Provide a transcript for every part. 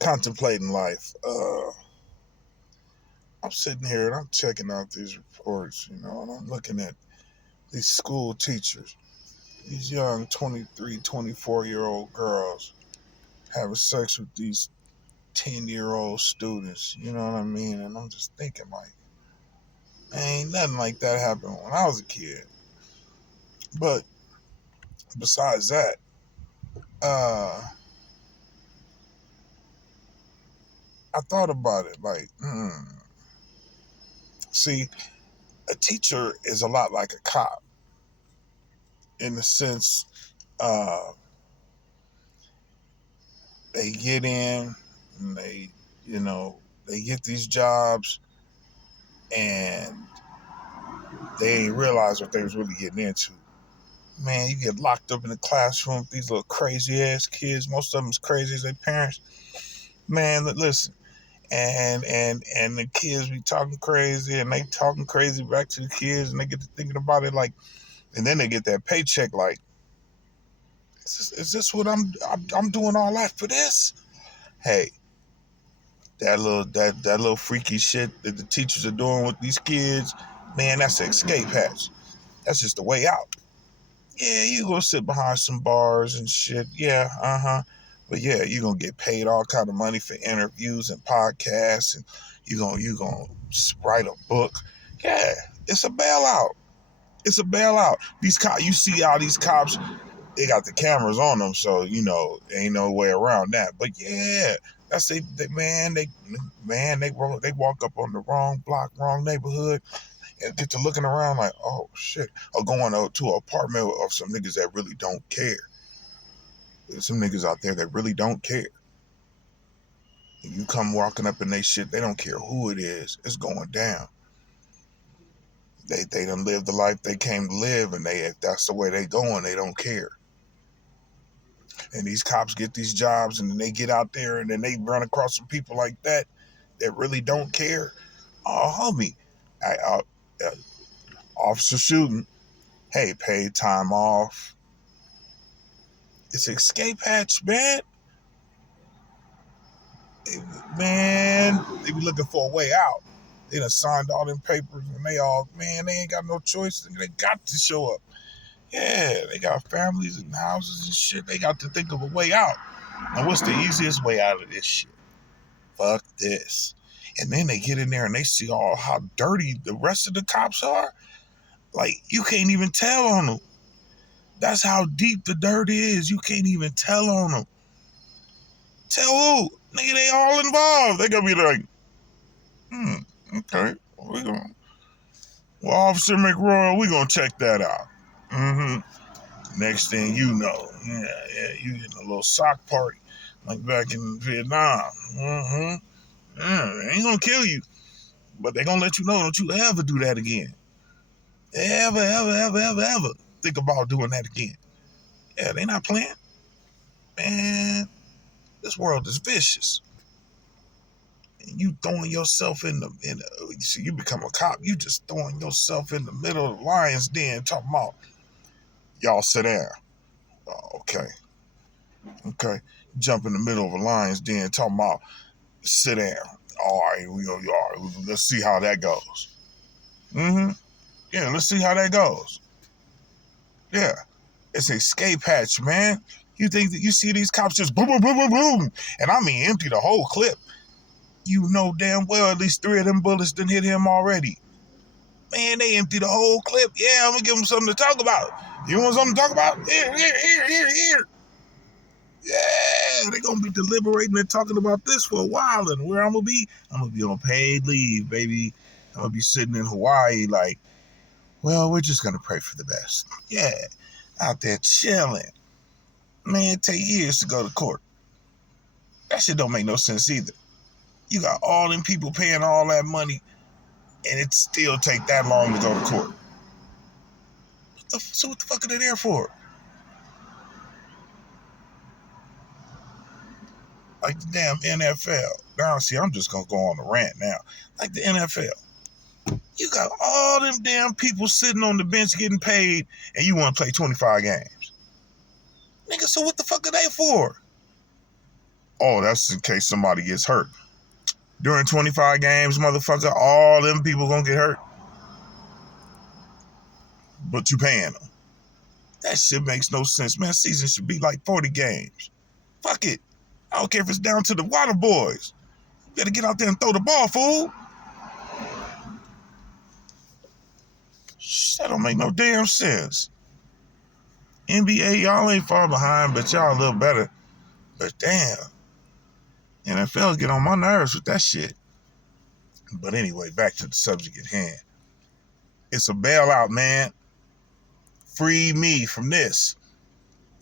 contemplating life. I'm sitting here and I'm checking out these reports, and I'm looking at these school teachers, these young 23, 24-year-old girls having sex with these 10-year-old students, you know what I mean? And I'm just thinking, like, ain't nothing like that happened when I was a kid. But besides that, uh, I thought about it, like, see, a teacher is a lot like a cop in the sense uh, they get in and you know, they get these jobs and they ain't realize what they was really getting into. Man, you get locked up in the classroom with these little crazy ass kids. Most of them as crazy as their parents. Man, listen, and the kids be talking crazy, and they talking crazy back to the kids, and they get to thinking about it like, and then they get that paycheck like, is this what I'm doing all that for this? Hey, that little freaky shit that the teachers are doing with these kids, man, that's an escape hatch. That's just the way out. Yeah, you go sit behind some bars and shit. Yeah, But yeah, you gonna get paid all kind of money for interviews and podcasts, and you gonna write a book. Yeah, it's a bailout. It's a bailout. These cops, you see all these cops, they got the cameras on them, so ain't no way around that. But yeah, that's they walk up on the wrong block, wrong neighborhood, and get to looking around like, oh shit, or going to an apartment of some niggas that really don't care. There's some niggas out there that really don't care. You come walking up in they shit, they don't care who it is. It's going down. They done lived the life they came to live, and if that's the way they going, they don't care. And these cops get these jobs, and then they get out there, and then they run across some people like that really don't care. Oh, homie, uh, officer shooting. Hey, paid time off. It's an escape hatch, man. Man, they be looking for a way out. They done signed all them papers, and they ain't got no choice. They got to show up. Yeah, they got families and houses and shit. They got to think of a way out. And what's the easiest way out of this shit? Fuck this. And then they get in there and they see all how dirty the rest of the cops are. Like, you can't even tell on them. That's how deep the dirt is. You can't even tell on them. Tell who? Nigga, they all involved. They gonna be like, okay, we gonna, well, Officer McRoy, we gonna check that out. Next thing you know, you getting a little sock party like back in Vietnam. Yeah, they ain't gonna kill you, but they gonna let you know, don't you ever do that again. Ever, ever, ever, ever, ever think about doing that again. Yeah, they not playing. Man, this world is vicious. And you throwing yourself see, you become a cop, you just throwing yourself in the middle of the lion's den talking about, y'all sit down. Oh, okay. Jump in the middle of a lion's den talking about, sit down. All right, let's see how that goes. Yeah, let's see how that goes. Yeah, it's an escape hatch, man. You think that you see these cops just boom, boom, boom, boom, boom, and I mean empty the whole clip. You know damn well at least 3 of them bullets done hit him already. Man, they empty the whole clip. Yeah, I'm gonna give them something to talk about. You want something to talk about? Here. Yeah, they're gonna be deliberating and talking about this for a while. And where I'm gonna be on paid leave, baby. I'm gonna be sitting in Hawaii like, well, we're just gonna pray for the best. Yeah, out there chilling. Man, it take years to go to court. That shit don't make no sense either. You got all them people paying all that money, and it still take that long to go to court. So what the fuck are they there for? Like the damn NFL. Now, see, I'm just gonna go on the rant now. Like the NFL. You got all them damn people sitting on the bench getting paid, and you want to play 25 games. Nigga, so what the fuck are they for? Oh, that's in case somebody gets hurt. During 25 games, motherfucker, all them people gonna get hurt. But you paying them. That shit makes no sense, man. Season should be like 40 games. Fuck it. I don't care if it's down to the water boys. You better get out there and throw the ball, fool. That don't make no damn sense. NBA, y'all ain't far behind, but y'all a little better. But damn, NFL get on my nerves with that shit. But anyway, back to the subject at hand. It's a bailout, man. Free me from this.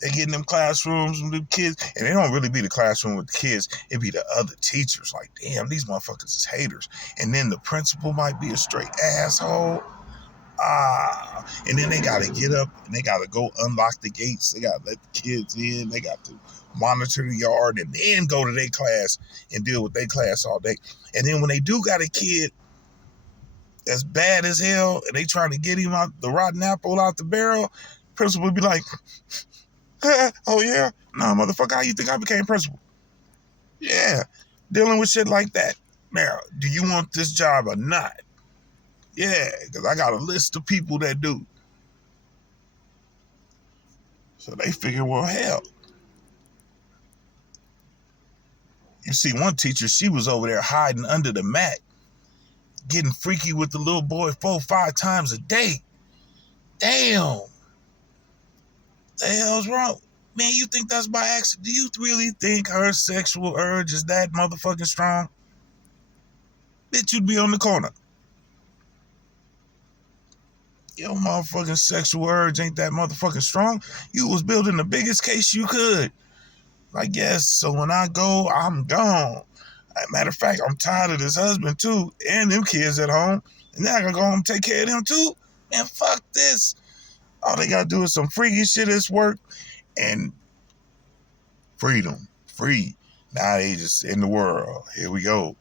They get in them classrooms with the kids, and they don't really be the classroom with the kids. It be the other teachers. Like, damn, these motherfuckers is haters. And then the principal might be a straight asshole. And then they gotta get up and they gotta go unlock the gates. They gotta let the kids in. They got to monitor the yard and then go to their class and deal with their class all day. And then when they do got a kid that's bad as hell and they trying to get him out the rotten apple out the barrel, principal would be like, oh yeah? Nah, motherfucker, how you think I became principal? Yeah, dealing with shit like that. Now, do you want this job or not? Yeah, because I got a list of people that do. So they figure, well, hell. You see, one teacher, she was over there hiding under the mat, getting freaky with the little boy 4-5 times a day. Damn. The hell's wrong? Man, you think that's by accident? Do you really think her sexual urge is that motherfucking strong? Bitch, you'd be on the corner. Your motherfucking sexual urge ain't that motherfucking strong. You was building the biggest case you could. Like, yes, so when I go, I'm gone. Matter of fact, I'm tired of this husband too, and them kids at home. And now I gotta go home and take care of them too? Man, fuck this. All they gotta do is some freaky shit at work and freedom. Free. Now they just in the world. Here we go.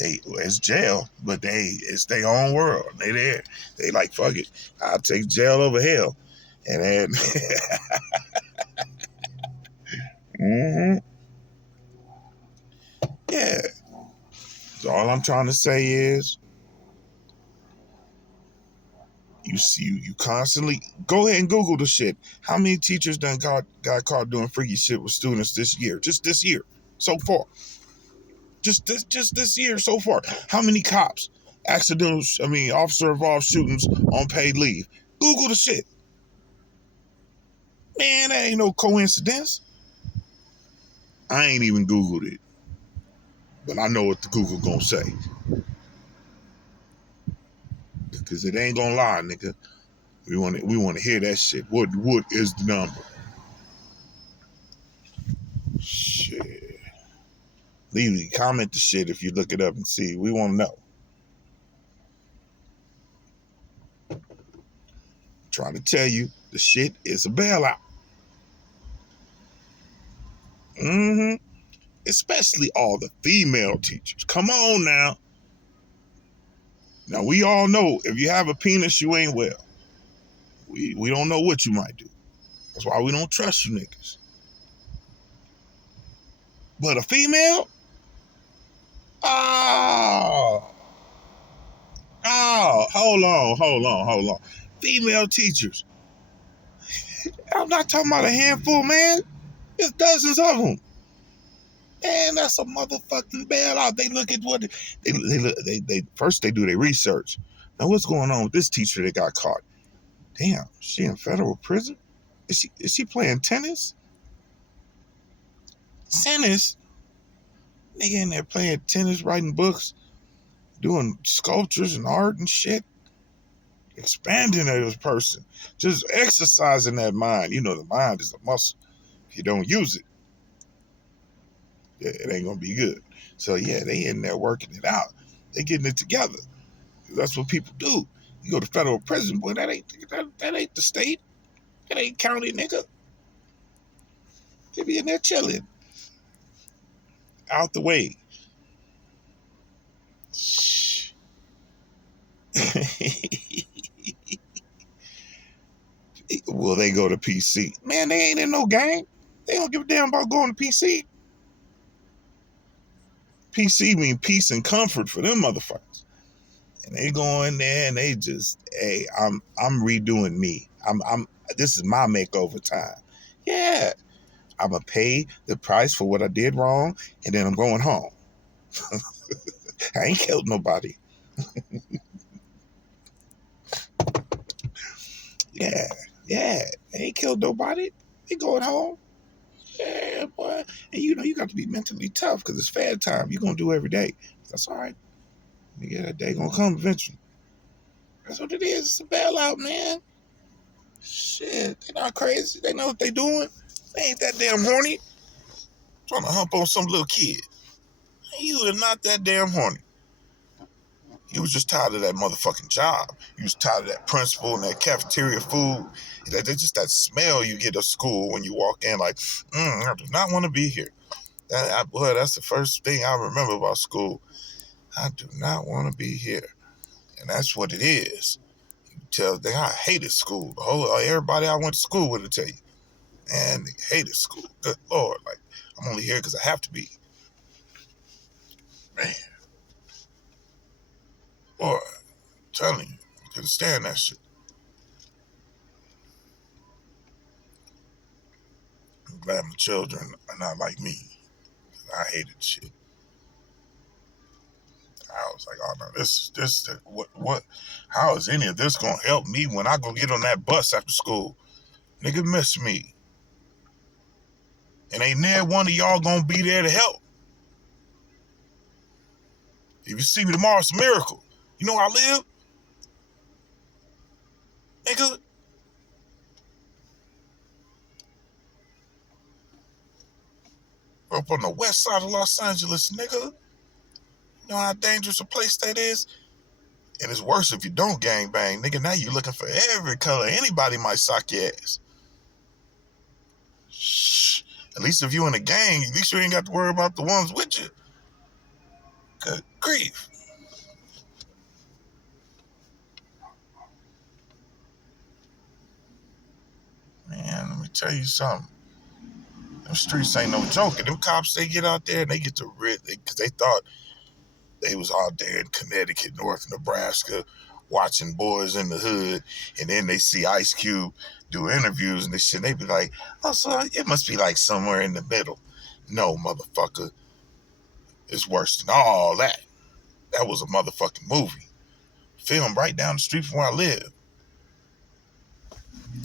It's jail, but it's their own world. They there. They like, fuck it. I'll take jail over hell. And then yeah. So all I'm trying to say is you constantly go ahead and Google the shit. How many teachers done got caught doing freaky shit with students this year? Just this year so far. Just this year so far. How many cops, officer involved shootings on paid leave? Google the shit. Man, that ain't no coincidence. I ain't even Googled it. But I know what the Google gonna say. Because it ain't gonna lie, nigga. We want to hear that shit. What is the number? Shit. Leave comment the shit if you look it up and see. We want to know. Trying to tell you, the shit is a bailout. Especially all the female teachers. Come on now. Now we all know if you have a penis, you ain't well. We don't know what you might do. That's why we don't trust you niggas. But a female? Hold on. Female teachers. I'm not talking about a handful, man. There's dozens of them. Man, that's a motherfucking bailout. They look at what they first they do their research. Now what's going on with this teacher that got caught? Damn, she in federal prison? Is she playing tennis? Tennis? Nigga in there playing tennis, writing books, doing sculptures and art and shit. Expanding this person. Just exercising that mind. You know the mind is a muscle. If you don't use it, it ain't gonna be good. So yeah, they in there working it out. They getting it together. That's what people do. You go to federal prison, boy, that ain't the state. That ain't county, nigga. They be in there chilling. Out the way. Will they go to PC? Man, they ain't in no gang. They don't give a damn about going to PC. PC mean peace and comfort for them motherfuckers. And they go in there and they just, hey, I'm redoing me. This is my makeover time. Yeah, I'm gonna pay the price for what I did wrong, and then I'm going home. I ain't killed nobody. Yeah, I ain't killed nobody. They going home. Yeah, boy. And you got to be mentally tough because it's fair time. You're gonna do every day. That's all right. Yeah, that day gonna come eventually. That's what it is. It's a bailout, man. Shit, they not crazy. They know what they doing. They ain't that damn horny. Trying to hump on some little kid. You are not that damn horny. You was just tired of that motherfucking job. You was tired of that principal and that cafeteria food. That's just that smell you get of school when you walk in like, I do not want to be here. Boy, that's the first thing I remember about school. I do not want to be here. And that's what it is. I hated school. Everybody I went to school with will tell you. Man, they hated school. Good Lord. Like, I'm only here because I have to be. Man. Boy, I'm telling you, I couldn't stand that shit. I'm glad my children are not like me. I hated shit. I was like, oh no, what, how is any of this gonna help me when I go get on that bus after school? Nigga miss me. And ain't there one of y'all gonna be there to help. If you see me tomorrow, it's a miracle. You know where I live? Nigga. Up on the west side of Los Angeles, nigga. You know how dangerous a place that is? And it's worse if you don't gangbang, nigga. Now you looking for every color. Anybody might sock your ass. Shh. At least if you in a gang, at least you ain't got to worry about the ones with you. Good grief. Man, let me tell you something. Them streets ain't no joke. And them cops, they get out there and they get to rid, because they thought they was out there in Connecticut, North Nebraska, watching Boys in the Hood, and then they see Ice Cube do interviews and they be like, oh, so it must be like somewhere in the middle. No, motherfucker. It's worse than all that. That was a motherfucking movie. Filmed right down the street from where I live.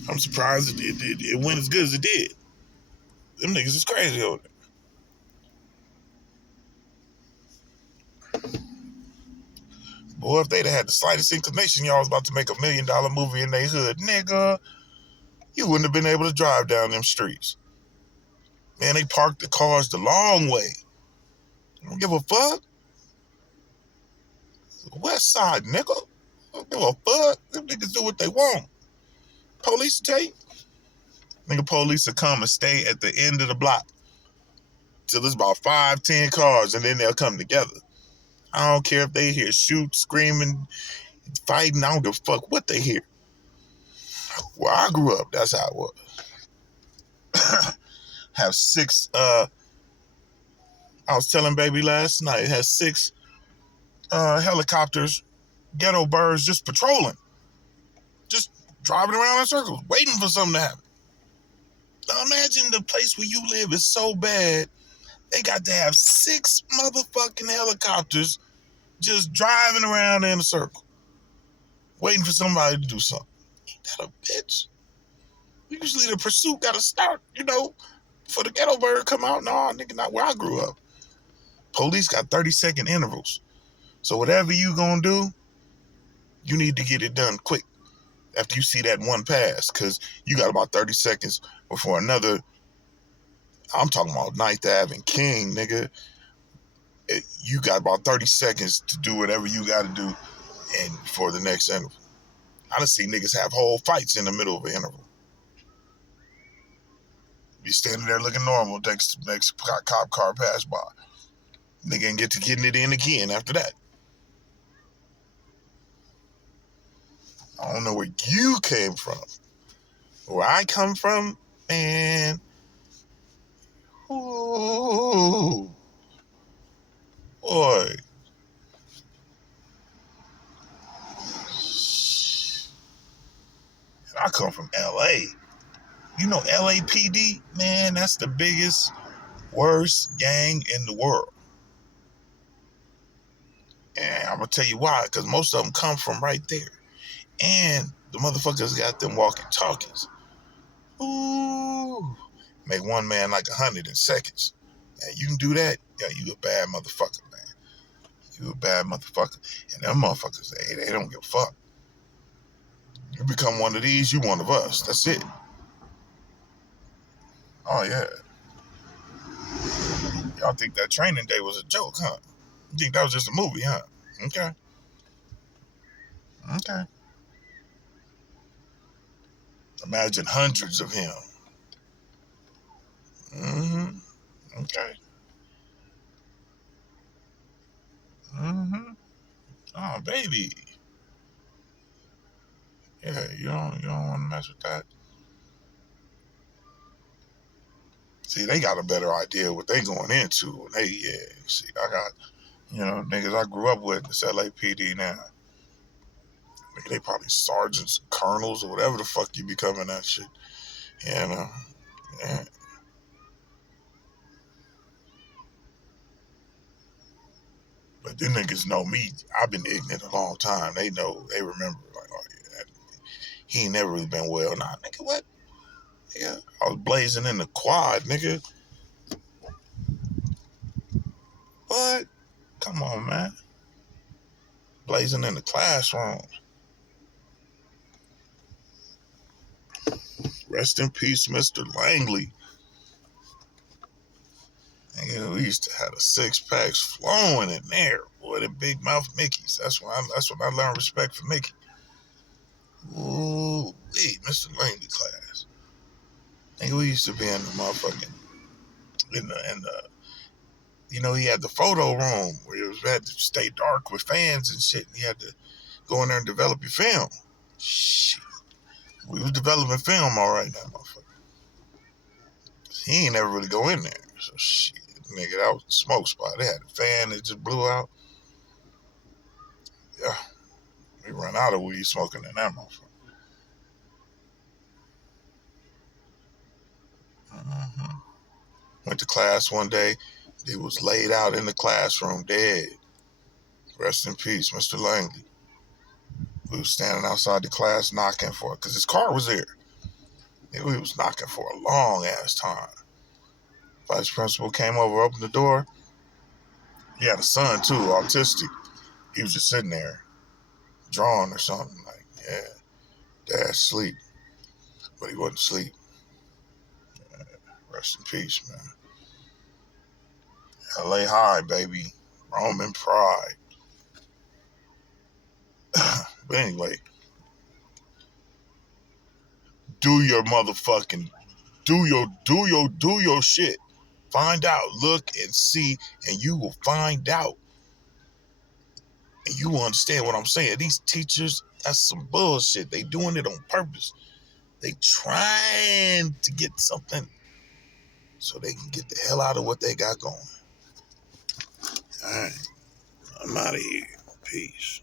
I'm surprised it went as good as it did. Them niggas is crazy over there. Boy, if they'd had the slightest inclination y'all was about to make $1 million movie in their hood, nigga, you wouldn't have been able to drive down them streets. Man, they parked the cars the long way. Don't give a fuck. West side, nigga. Don't give a fuck. Them niggas do what they want. Police tell you. Nigga, police will come and stay at the end of the block till there's about 5, 10 cars, and then they'll come together. I don't care if they hear shoot, screaming, fighting. I don't give a fuck what they hear. Where I grew up, that's how it was. Have 6, I was telling baby last night, has 6 helicopters, ghetto birds just patrolling. Just driving around in circles, waiting for something to happen. Now imagine the place where you live is so bad, they got to have 6 motherfucking helicopters just driving around in a circle, waiting for somebody to do something. Ain't that a bitch? Usually the pursuit got to start, for the ghetto bird to come out. No, nigga, not where I grew up. Police got 30-second intervals. So whatever you gonna do, you need to get it done quick after you see that one pass, because you got about 30 seconds before another. I'm talking about 9th Ave and King, nigga. You got about 30 seconds to do whatever you got to do and before the next interval. I done see niggas have whole fights in the middle of an interval. Be standing there looking normal, next cop car pass by. Nigga ain't get to getting it in again after that. I don't know where you came from. Where I come from, man. Ooh. come from LA. You know LAPD, man, that's the biggest, worst gang in the world. And I'm gonna tell you why, because most of them come from right there. And the motherfuckers got them walkie-talkies. Ooh, make one man like 100 in seconds. And you can do that, yeah, you a bad motherfucker, man. You a bad motherfucker. And them motherfuckers, they don't give a fuck. You become one of these, you one of us. That's it. Oh, yeah. Y'all think that Training Day was a joke, huh? You think that was just a movie, huh? Okay. Okay. Imagine hundreds of him. Mm-hmm. Okay. Mm-hmm. Oh, baby. Yeah, you don't want to mess with that. See, they got a better idea what they going into. And see, I got, niggas I grew up with, this LAPD now. They probably sergeants, colonels, or whatever the fuck you becoming that shit. You know? Yeah. But them niggas know me. I've been ignorant a long time. They know, they remember, like, oh yeah, he ain't never really been well. Nah, nigga, what? Yeah, I was blazing in the quad, nigga. What? Come on, man. Blazing in the classroom. Rest in peace, Mr. Langley. Nigga, we used to have the 6-packs flowing in there. Boy, the big mouth Mickeys. That's when I learned respect for Mickey. Ooh, Mr. Langley class. Nigga, we used to be in the motherfucking he had the photo room where you had to stay dark with fans and shit. And you had to go in there and develop your film. Shit. We was developing film all right now, motherfucker. He ain't never really go in there. So shit, nigga, that was the smoke spot. They had a fan that just blew out. Yeah, we run out of weed smoking in that motherfucker. Mm-hmm. Went to class one day. He was laid out in the classroom, dead. Rest in peace, Mr. Langley. We was standing outside the class knocking for it, because his car was there. We was knocking for a long ass time. Vice principal came over, opened the door. He had a son too, autistic. He was just sitting there, drawing or something. Like, yeah, dad's asleep. But he wasn't asleep. Rest in peace, man. LA High, baby. Roman pride. But anyway, do your motherfucking, do your shit. Find out, look and see, and you will find out. And you will understand what I'm saying. These teachers, that's some bullshit. They doing it on purpose. They trying to get something so they can get the hell out of what they got going. All right, I'm out of here. Peace.